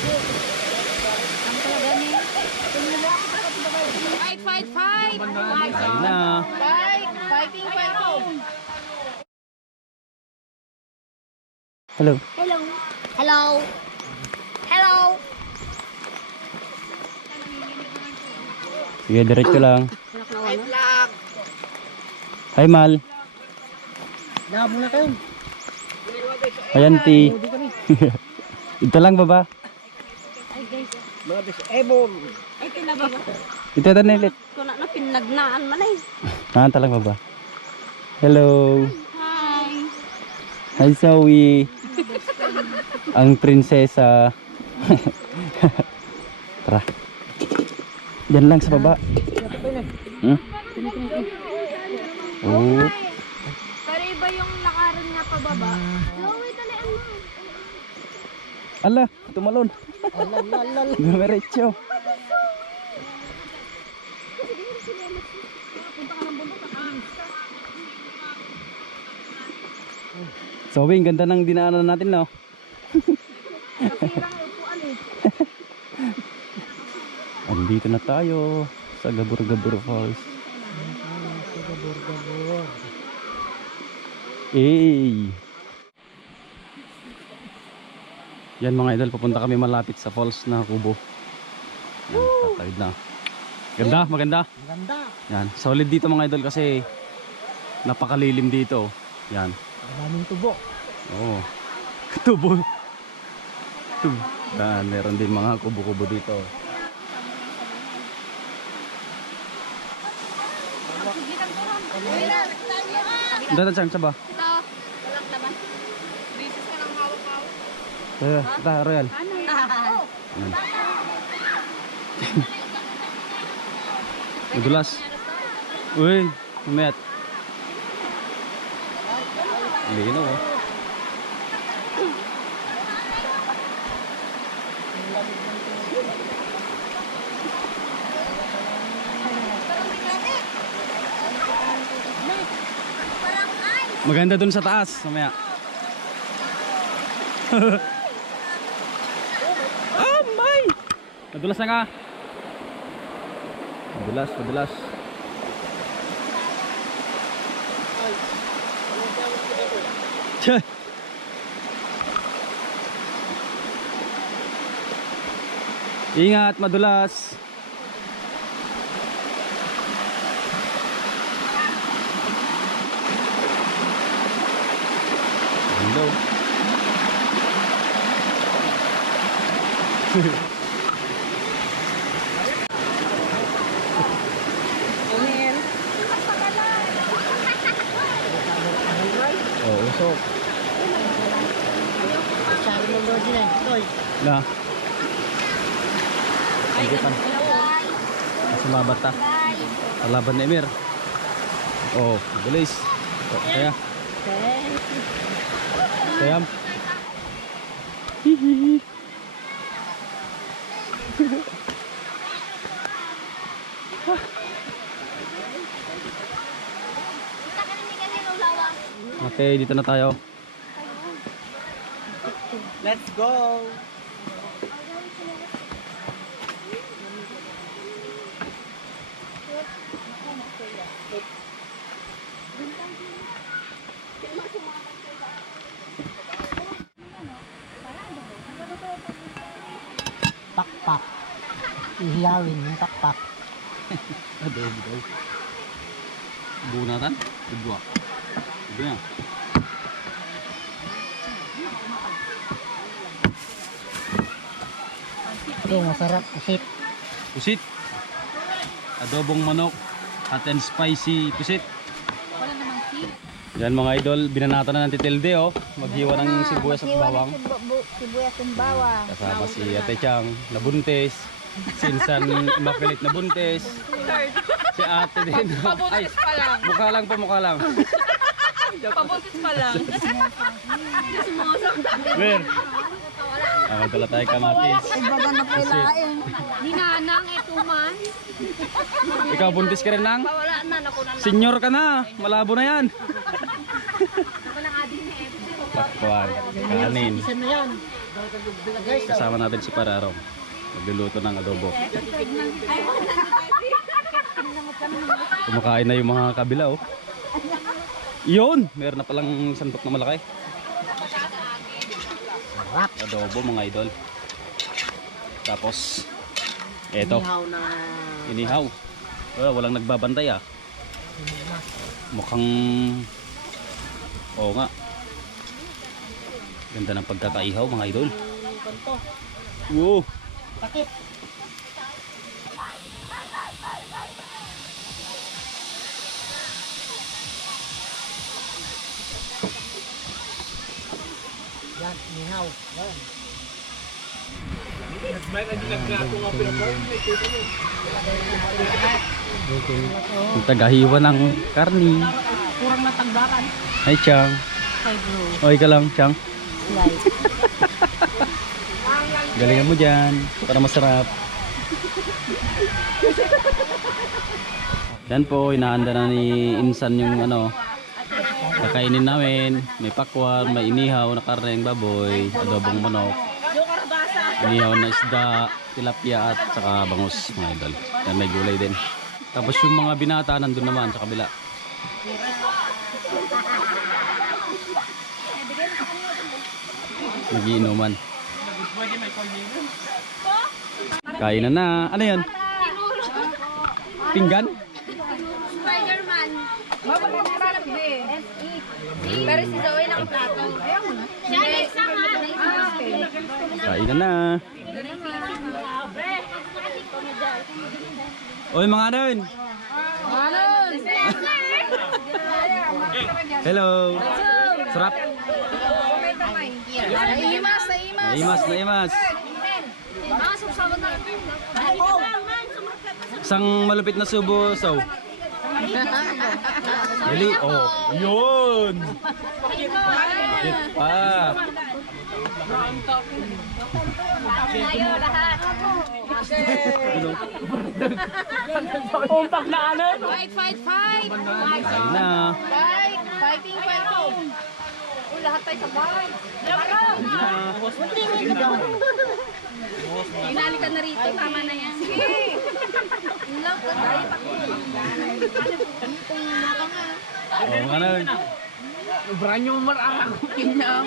Ang talaga ni. Fight, fight, fight! Fight, Ayun na. fight! Fighting, fighting! Hello. Hello! Hello! Hello! Sige, diretso lang. Hi, Mal. Labo na kayo. Ayan, Ti. Ito lang, baba. Mga bis. Ebon. Ay, tinababa. Ito, ito na ulit. Kung na, na pinagnaan man eh. Ah, talang baba. Hello. Hi! Hi, Zoe. Ang prinsesa. Tara. Diyan lang sa baba. Hmm? Oh. Pero iba yung lakaran niya pababa. Wait, talian mo. Ala, tumalon. Dumiretso. Zoe, ang ganda ng dinaanan natin, no? Andito na tayo sa Gabur-Gabur Falls. Gabor-gabor. Eh. Yan mga idol, papunta kami malapit sa falls na kubo. Yan, tatawid na. Ganda, maganda. Ang ganda. Yan, solid dito mga idol kasi napakalilim dito. Yan. Ang daming tubo. Oo. Tubo. Tubo. Yan, meron din mga kubo-kubo dito. Dito saan sa ba? Ito, walang laman. Bisis ka ng hawak-hawak. Eh, ita, Royal. Ano yan? Yan. Madulas. Uy, umayat. Lino oh. Maganda dun sa taas, mamaya. ah, may! Madulas na nga. Madulas, madulas. Tiyah. Ingat, madulas. Hello. Oh, Sabi mo doon sila. Toy. Na. Pagkitan. Sumabat ta. Kalaban ni Emir. Oh, bilis. Oh, kaya. Kaya. Hihi. Okay, dito na tayo. Let's go. Pakpak. Ihiyawin yung pakpak. Adobo daw. Bunatan? Dua. Ito Ito, masarap. Pusit. Pusit. Adobong manok. Hot and spicy pusit. Wala namang tea. Yan mga idol, binanata na ng titilde oh. Maghiwa ng sibuyas at bawang. Sibuyas at bawang. Kasama si Ate Chang na buntis. Si Insan Immaculate na buntis. Si Ate din. Ay, pa lang. mukha lang po, mukha lang. Pabuntis pa lang. Where? Ah, magdala tayo kamatis. Baga na Pusit. Ninanang ito man. Ikaw buntis ka rin nang? Wala na, naku na lang. Senyor ka na. Malabo na yan. Kuwan, kanin. Kasama natin si Pararong. Nagluluto ng adobo. Kumakain na yung mga kabila oh. Yun! Meron na palang sandok na malaki. Sarap. Adobo mga idol. Tapos, eto, Ihaw na inihaw. Wala, walang nagbabantay ah. Mukhang, oo nga. Ganda ng pagkakaihaw mga idol. Wow! Pakit. Yan, ihaw. Yan. Yung tagahiwa ng karni. Kurang na tagbaran. Hi Chang. Kay bro. Okay ka lang Chang. Galingan mo dyan. Para masarap. Yan po, inaanda na ni Insan yung ano, kakainin namin. May pakwan, may inihaw na karneng baboy, adobong manok, inihaw na isda, tilapia at saka bangus mga idol. Yan may gulay din. Tapos yung mga binata nandun naman sa kabila. Nagiinuman. Kain na na. Ano yan? Pinggan? Pero si Zoe lang plato. Siya, next na nga. Ah, okay. Kain na na. Oy mga anon. Ano? Hello. Sarap. Naimas, naimas. Naimas, naimas. Na. Isang malupit na subo, so. Really? Oh. Yun. Higit pa. Tayo lahat. Ano? Fight, fight, fight. Kain na. Fight, fighting, fighting. Lahat tayo sabay. Parang. Kain na. Inali ka na rito, tama na yan. Sige. Love ka tayo. Oh, mga anon. Branyo marang kinam.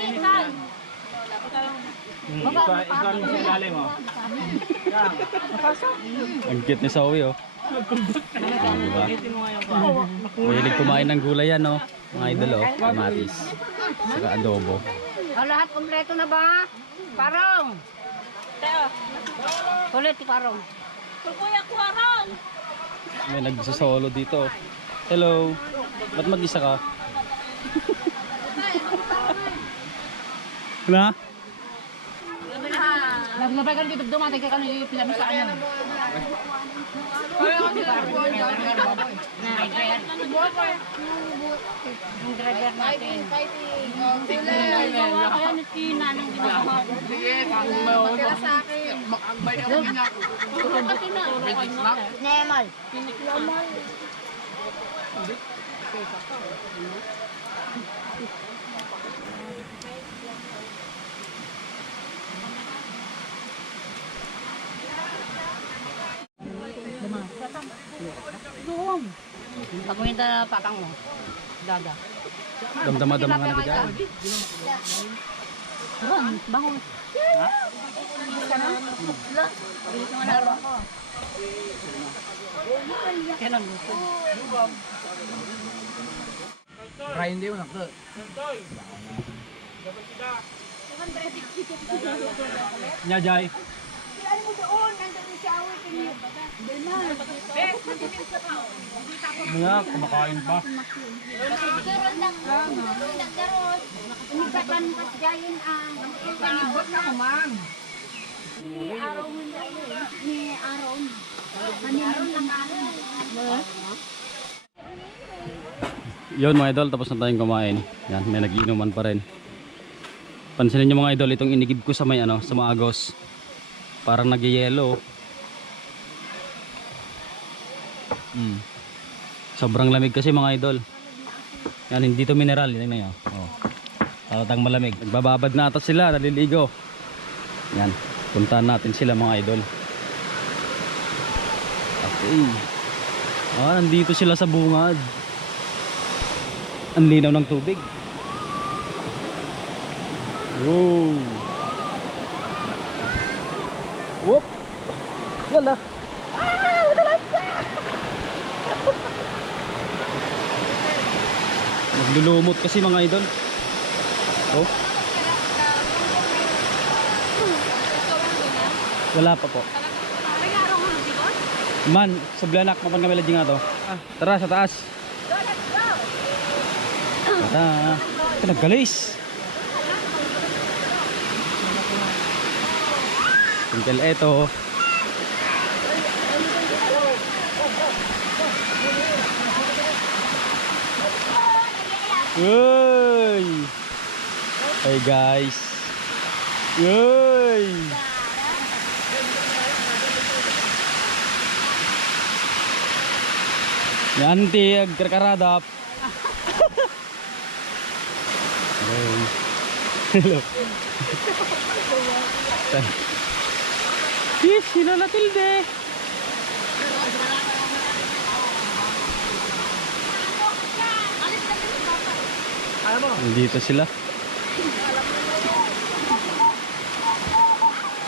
Ang cute ni Zoe, oh. Diba? Mahilig kumain ng gulay yan, oh. Mga idol, oh. Kamatis. Saka adobo. Oh, lahat kompleto na ba? Parong. Ulit, parong. May nagsasolo dito. Hello. Ba't mag-isa ka? Wala? Naglabay ka dito dumatay ka kanil pinami sa kanya. Yung driver natin. Kaya ni Tina nang ginagawa ko. Pagkala sa akin. Nemal. Pag minta na patang mo. Daga. Damdama-dama ka na dyan? Ron, bangon. Kailan gusto? Ryan din mo nakto. Nya jay. Mga kumakain pa. Nagdaros lang. Nagdaros. Umigatan kas gayon ang. Panibot na kumang. Ni mo yun. Ni araw mo. Araw lang araw. Yun mga idol, tapos na tayong kumain. Yan, may nagiinuman pa rin. Pansinin nyo mga idol, itong inigib ko sa may ano, sa maagos. Parang nagyayelo. Mm. Sobrang lamig kasi mga idol. Yan, hindi to mineral. Yan na yun. Oh. Halatang malamig. Nagbababad na ata sila, naliligo. Yan. Puntahan natin sila mga idol. Okay. Ah, nandito sila sa bungad. Ang linaw ng tubig. Wow. Whoop. Wala. Naglulumot kasi mga idol. Oh. Wala pa po. Man, sa blanak, mapan kami lagi nga to. Ah, tara sa taas. Tara. Ito naggalis. Tingkel eto. Uy! Hey guys. Uy! Yanti agkarkaradap. Hello. Hello. Yes, sino na tilde? Nandito sila.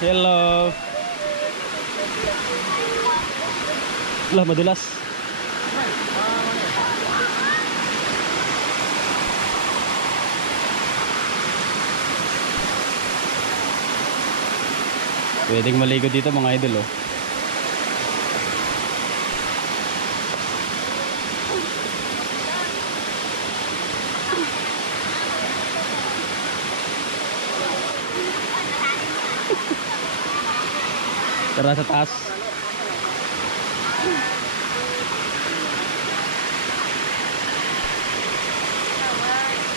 Hello. Lah, madulas. Pwedeng maligo dito mga idol oh. Tara sa taas.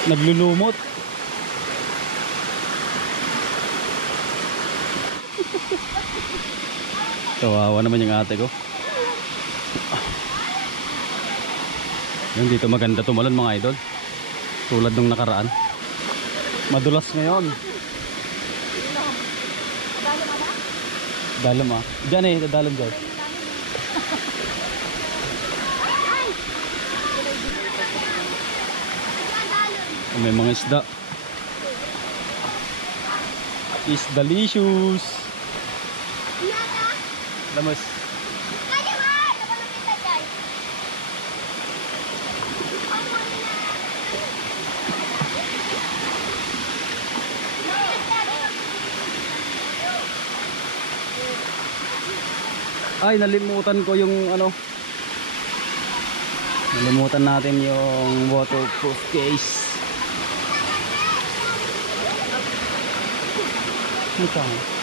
Naglulumot. Kawawa naman yung ate ko. Yung dito maganda tumalon mga idol. Tulad nung nakaraan. Madulas ngayon. Dalam ah. Diyan eh, dalam dyan. May mga isda. Is delicious. Lamas. Ay, nalimutan ko yung ano. Nalimutan natin yung waterproof case. Ito.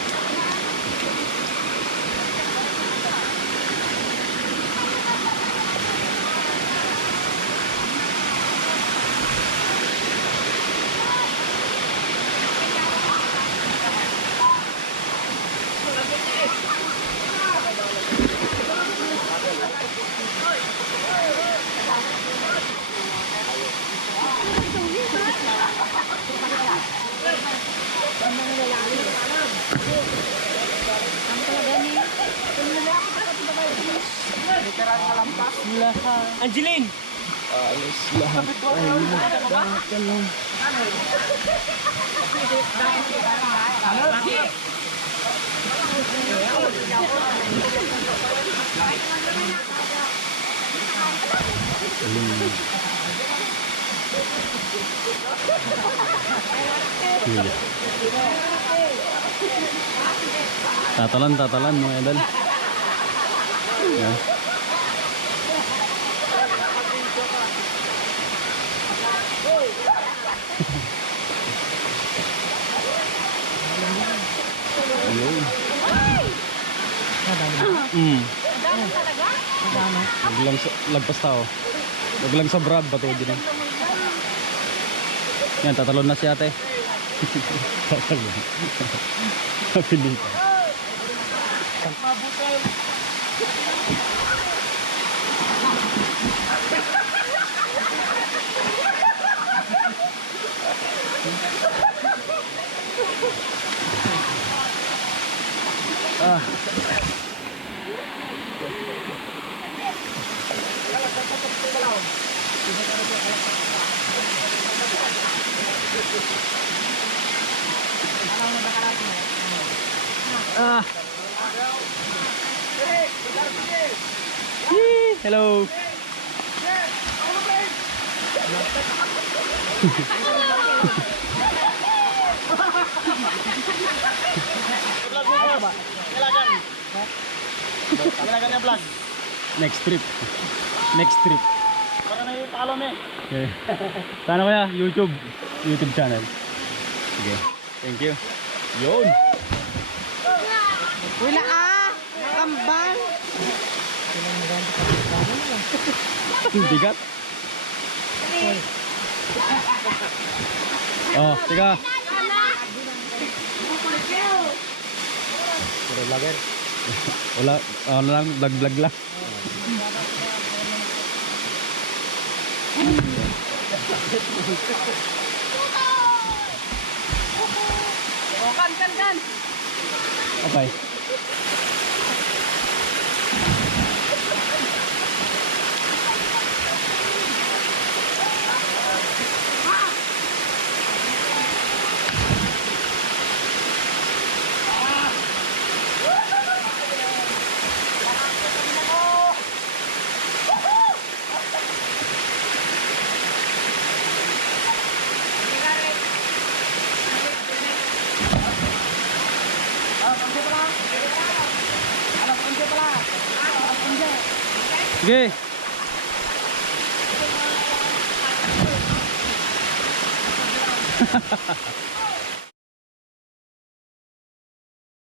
Angeline! Alis lahat ay magkakaroon. Hmm. Tatalan, tatalan mga idol. Yan. Ayun. Mm. Naglang sa, lagpas tao. Naglang sa brad ba to din. Yan, tatalon na si ate. tatalon. Napilitan. Ah. Ah. Yee, Hello. Kailangan niya vlog. Next trip. Next trip. Para yung follow me. Okay. Sana ko ya, YouTube. YouTube channel. Sige. Thank you. Yun. Wala ah! Kambal! Bigat. Oh, tiga. Wala, ano lang, vlog-vlog lang. Kan, kan, kan! Okay. 何? Sige.